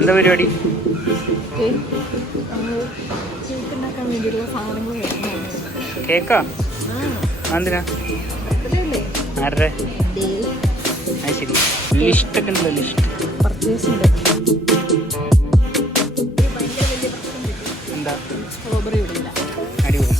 എന്താ പരിപാടി? കേക്കാ? എന്തിനാ? ആരുടെ? ശരി, ലിസ്റ്റൊക്കെ ഉണ്ടല്ലോ, ലിസ്റ്റ് എന്താ? സ്ട്രോബെറി ഇടില്ല. അടിപൊളി.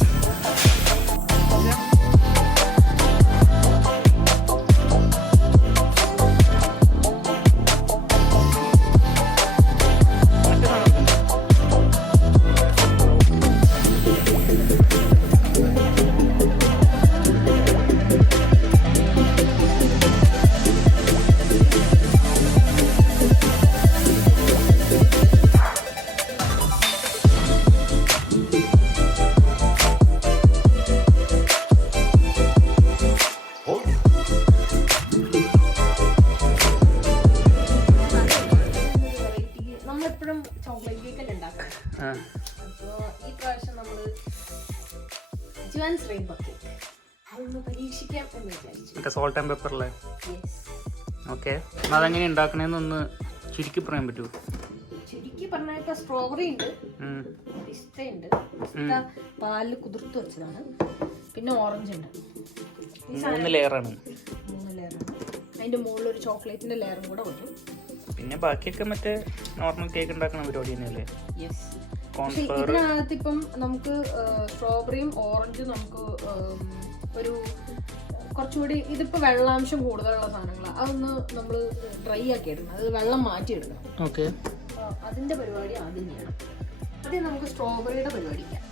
ചോക്ലേറ്റ് കേക്ക് അല്ലേ ഉണ്ടാക്കാം. അപ്പോൾ ഈ പ്രാവശ്യം നമ്മൾ ജുവാൻസ് റെയിൻബോ കേക്ക് അതൊന്ന് പരീക്ഷിക്കാം എന്ന് വിചാരിച്ചു. Salt and പെപ്പറിലെ. ഓക്കെ, അതെങ്ങനെ ഉണ്ടാക്കണേന്നൊന്ന് ചുരുക്കി പറയാൻ പറ്റുമോ? ചുരുക്കി പറഞ്ഞാൽ ഇപ്പൊ സ്ട്രോബെറി ഉണ്ട്, പിസ്ത ഉണ്ട്, പിസ്ത പാലിൽ കുതിർത്ത് വെച്ചതാണ്, പിന്നെ ഓറഞ്ച് ഉണ്ട്. 3 ലെയറാണ്. അതിന്റെ മുകളിൽ ഒരു ചോക്ലേറ്റിന്റെ ലെയറും കൂടെ വരും. പിന്നെ ബാക്കിയൊക്കെ മറ്റേ നോർമൽ കേക്ക് ഉണ്ടാക്കുന്ന പരിപാടി തന്നെയല്ലേ? ഇതിനകത്ത് ഇപ്പം നമുക്ക് സ്ട്രോബെറിയും ഓറഞ്ചും നമുക്ക് ഒരു കുറച്ചുകൂടി, ഇതിപ്പോ വെള്ളാംശം കൂടുതലുള്ള സാധനങ്ങളാണ്, അതൊന്ന് നമ്മൾ ഡ്രൈ ആക്കി എടുക്കണം, അത് വെള്ളം മാറ്റിയെടുക്കണം. ഓക്കെ, അതിന്റെ പരിപാടി ആദ്യം ചെയ്യണം. ആദ്യം നമുക്ക് സ്ട്രോബെറിയുടെ പരിപാടിക്കാം.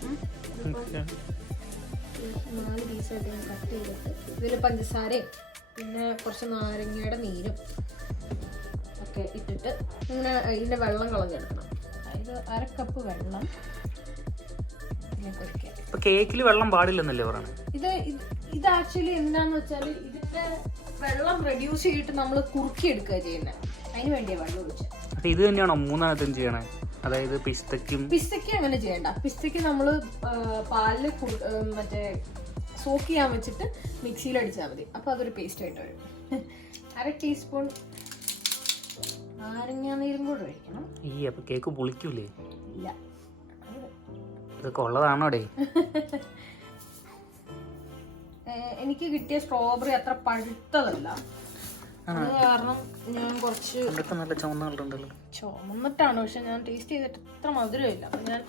4 പീസായിട്ട് ഞാൻ കട്ട് ചെയ്തിട്ട് ഇതിൽ പഞ്ചസാരയും പിന്നെ കുറച്ച് നാരങ്ങയുടെ നീരും ഒക്കെ ഇട്ടിട്ട് ഇങ്ങനെ ഇതിൻ്റെ വെള്ളം കളഞ്ഞെടുക്കണം. അതായത് 1/2 കപ്പ് വെള്ളം ഇപ്പൊ കേക്കിൽ വെള്ളം പാടില്ലെന്നല്ലേ പറയണത്? ഇത് ആക്ച്വലി എന്താന്ന് വെച്ചാൽ ഇതിന്റെ വെള്ളം റെഡ്യൂസ് ചെയ്തിട്ട് നമ്മൾ കുറുക്കി എടുക്കുക ചെയ്യുന്നത്, അതിന് വേണ്ടിയാ വെള്ളം ഒഴിച്ചത്. ഇത് തന്നെയാണോ 3 ചെയ്യണേ? അതായത് പിസ്തയ്ക്ക് അങ്ങനെ ചെയ്യണ്ട. പിസ്തയ്ക്ക് നമ്മൾ പാലില് മറ്റേ സോക്ക് ചെയ്യാൻ വെച്ചിട്ട് മിക്സിയിൽ അടിച്ചാൽ മതി, അപ്പൊ അതൊരു പേസ്റ്റ് ആയിട്ട് വരും. 1/2 ടീസ്പൂൺ നാരങ്ങാനീരും കൂടെ ഒഴിക്കണം. അപ്പൊ കേക്ക് പുളിക്കൂലേ? ഇല്ല, ഇതൊക്കെ ഉള്ളതാണോടെ? എനിക്ക് കിട്ടിയ സ്ട്രോബെറി അത്ര പഴുത്തതല്ല, അത് കാരണം ഞാൻ കുറച്ച് നല്ല ചുമന്നുണ്ടല്ലോ. ചുമന്നിട്ടാണ്, പക്ഷെ ഞാൻ ടേസ്റ്റ് ചെയ്തിട്ട് അത്ര മധുരമില്ല. അപ്പം ഞാൻ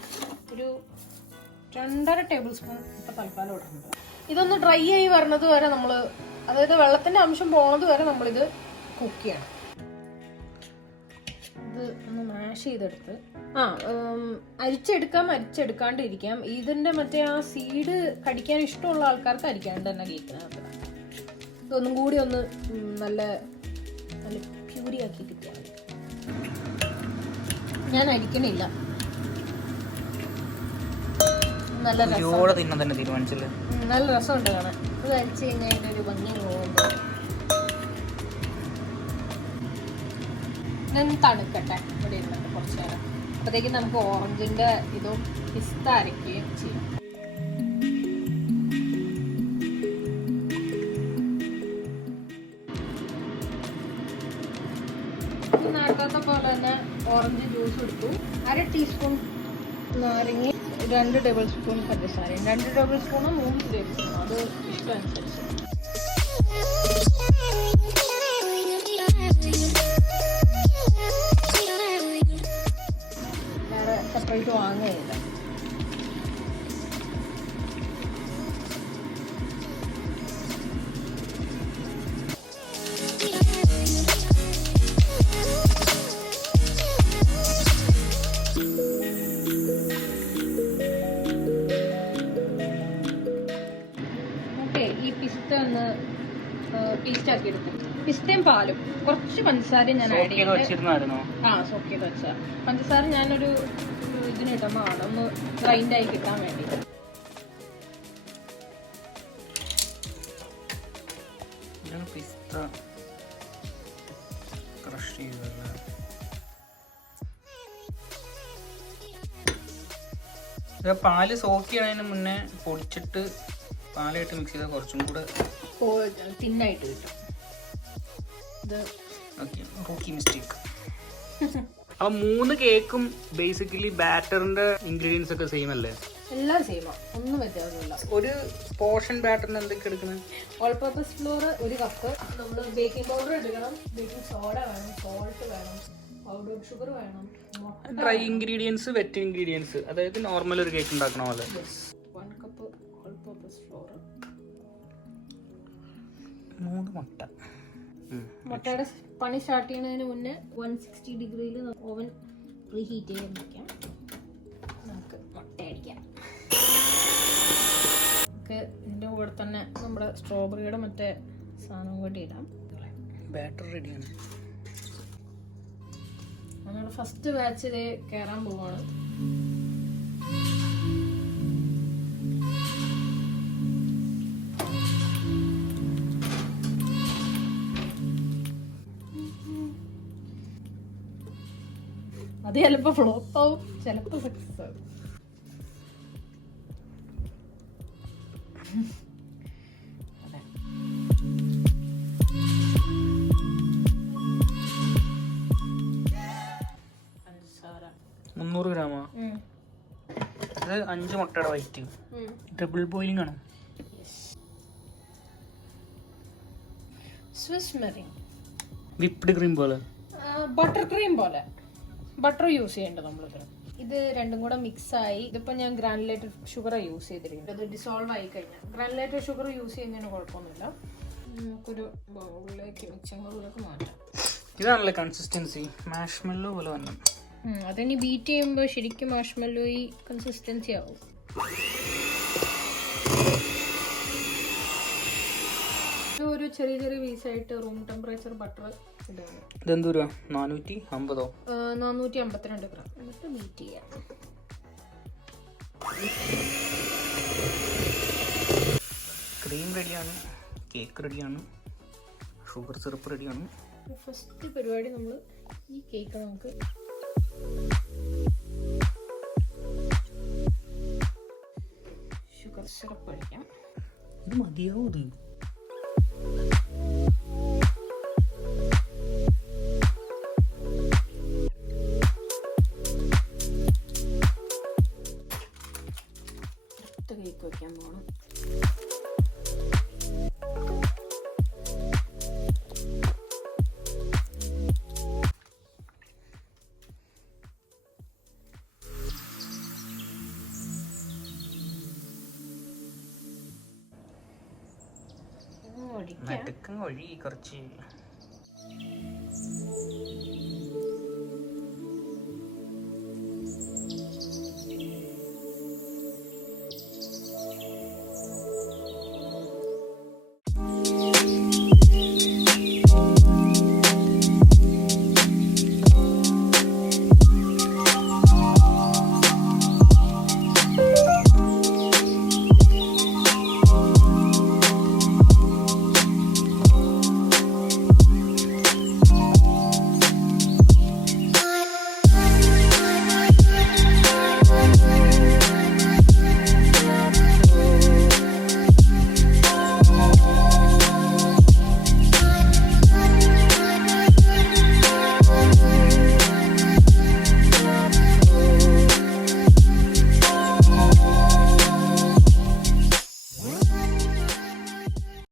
ഒരു 2.5 ടേബിൾ സ്പൂൺ ഇപ്പം തൽക്കാലം ഇടുന്നുണ്ട്. ഇതൊന്ന് ഡ്രൈ ആയി വരണത് വരെ നമ്മൾ, അതായത് വെള്ളത്തിൻ്റെ അംശം പോകുന്നത് വരെ നമ്മളിത് കുക്ക് ചെയ്യണം. ഇത് ഒന്ന് മാഷ് ചെയ്തെടുത്ത് അരിച്ചെടുക്കാണ്ടിരിക്കാം. ഇതിൻ്റെ മറ്റേ ആ സീഡ് കടിക്കാൻ ഇഷ്ടമുള്ള ആൾക്കാർക്ക് അരിക്കാണ്ട് തന്നെ കേൾക്കുന്നത്. ഇതൊന്നും കൂടി ഒന്ന് നല്ല നല്ല പ്യൂരി ആക്കി കിട്ടിയാൽ മതി. ഞാൻ അരിക്കണില്ല. നല്ല നല്ല രസമുണ്ട് കാണാൻ. ഇത് അരിച്ച് കഴിഞ്ഞാൽ അതിൻ്റെ ഒരു ഭംഗി പോകുമ്പോൾ ഇതൊന്ന് തണുക്കട്ടെ ഇവിടെ ഇരുന്നിട്ട് കുറച്ച് നേരം. അപ്പോഴത്തേക്കും നമുക്ക് ഓറഞ്ചിൻ്റെ ഇതും പിസ്ത അരയ്ക്കുകയും ചെയ്യാം. നേരത്തെ പോലെ തന്നെ ഓറഞ്ച് ജ്യൂസ് എടുത്തു, 1/2 ടീസ്പൂൺ നാരങ്ങ, 2 ടേബിൾ സ്പൂൺ പഞ്ചസാരയും, 2 ടേബിൾ സ്പൂണോ 3 ടേബിൾ സ്പൂണോ അത് ഇഷ്ടമനുസരിച്ച്. വേറെ സെപ്പറേറ്റ് വാങ്ങുകയില്ല. ഈ പിസ്ത ഒന്ന് പേസ്റ്റ് ആക്കി എടുത്തു. പിസ്തയും പാലും കുറച്ച് പഞ്ചസാരയും ഞാൻ ആഡ് ചെയ്തു. സോക്ക് ചെയ്ത് വെച്ച പഞ്ചസാര ഞാനൊരു ഇതിനിടുന്നതാണ്, ഒന്ന് ഗ്രൈൻഡ് ആയി കിട്ടാൻ വേണ്ടി. പാല് സോക്ക് ചെയ്യണതിന് മുന്നേ പൊടിച്ചിട്ട് പാലായിട്ട് മിക്സ് ചെയ്താൽ കുറച്ചും കൂടെ തിന്നായിട്ട് കിട്ടും. ഇത് ഓക്കെ, റൂക്കി മിസ്റ്റേക്ക്. അപ്പൊ 3 കേക്കും ബേസിക്കലി ബാറ്ററിന്റെ ഇൻഗ്രീഡിയൻസ് ഒക്കെ സെയിം അല്ലേ? എല്ലാം സെയിമാ, ഒന്നും വ്യത്യാസമില്ല. ഒരു പോർഷൻ ബാറ്ററിന് എന്തൊക്കെ എടുക്കുന്നത്? All purpose floor 1 cup. നമ്മൾ ബേക്കിംഗ് പൗഡർ എടുക്കണം, ബേക്കിംഗ് സോഡ വേണം, സോൾട്ട് വേണം, പൗഡർ ഷുഗർ വേണം, ഡ്രൈ ഇൻഗ്രീഡിയൻസ്, വെറ്റ് ഇൻഗ്രീഡിയൻസ്, അതായത് നോർമൽ ഒരു കേക്ക് ഉണ്ടാക്കണ പോലെ. 1 കപ്പ് ഓൾ പർപ്പസ് ഫ്ലോർ, 3 മുട്ട. മുട്ടയുടെ പണി സ്റ്റാർട്ട് ചെയ്യുന്നതിന് മുന്നേ 160 ഡിഗ്രിയിൽ ഓവൻ പ്രീഹീറ്റ് ചെയ്യാൻ വയ്ക്കാം. നമുക്ക് മുട്ട അടിക്കാം. നമുക്ക് ഇതിൻ്റെ കൂടെ തന്നെ നമ്മുടെ സ്ട്രോബെറിയുടെ മറ്റേ സാധനം കൂടി ഇടാം. ബാറ്റർ റെഡിയാണ്. നമ്മുടെ ഫസ്റ്റ് ബാച്ച് ഇത് കയറാൻ പോവാണ്. അത് ചിലപ്പോ ഫ്ലോപ്പ് ആവും, ചിലപ്പോ സക്സസ് ആവും. അതെ, 300 ഗ്രാമാ? ഇത് 5 മുട്ടയുടെ വൈറ്റ്. ഡബിൾ ബോയിലിംഗ് ആണ്. സ്വിസ് മെറി വിപ്ഡ് ക്രീം പോലെ, ബട്ടർ ക്രീം പോലെ. ബട്ടർ യൂസ് ചെയ്യേണ്ടത് നമ്മളിത്. ഇത് രണ്ടും കൂടെ മിക്സ് ആയി. ഇതിപ്പോൾ ഞാൻ ഗ്രാനുലേറ്റഡ് ഷുഗർ യൂസ് ചെയ്തിരിക്കുന്നത്. അത് ഡിസോൾവ് ആയി കഴിഞ്ഞാൽ ഗ്രാനുലേറ്റഡ് ഷുഗർ യൂസ് ചെയ്യുന്നതിന് കുഴപ്പമൊന്നുമില്ല. നമുക്കൊരു ബൗളിലേക്ക്, മിക്സിംഗ് ബൗളിലേക്ക് മാറ്റാം. ഇതാണല്ലേ കൺസിസ്റ്റൻസി, മാഷ്മെല്ലോ പോലെ വന്നു. അതിനി ബീറ്റ് ചെയ്യുമ്പോൾ ശരിക്കും മാഷ്മെല്ലോ ഈ കൺസിസ്റ്റൻസി ആവും. ഒരു ചെറിയ ചെറിയ പീസായിട്ട് റൂം ടെമ്പറേച്ചർ ബട്ടർ ഇടുകയാണ്. ഇതെന്ത് രൂപ? 450? 452 ഗ്രാം. എന്നിട്ട് ബീറ്റ് ചെയ്യാം. ക്രീം റെഡിയാണ്, കേക്ക് റെഡിയാണ്, ഷുഗർ സിറപ്പ് റെഡിയാണ്. ഫസ്റ്റ് പരിപാടി നമ്മൾ ഈ കേക്ക് നമുക്ക് ഷുഗർ സിറപ്പ് ഒഴിക്കാം. ഇത് മതിയാവും. ഇത് കേക്ക് വയ്ക്കാൻ പോകണം. നടുക്കം ഒഴി കുറച്ച്.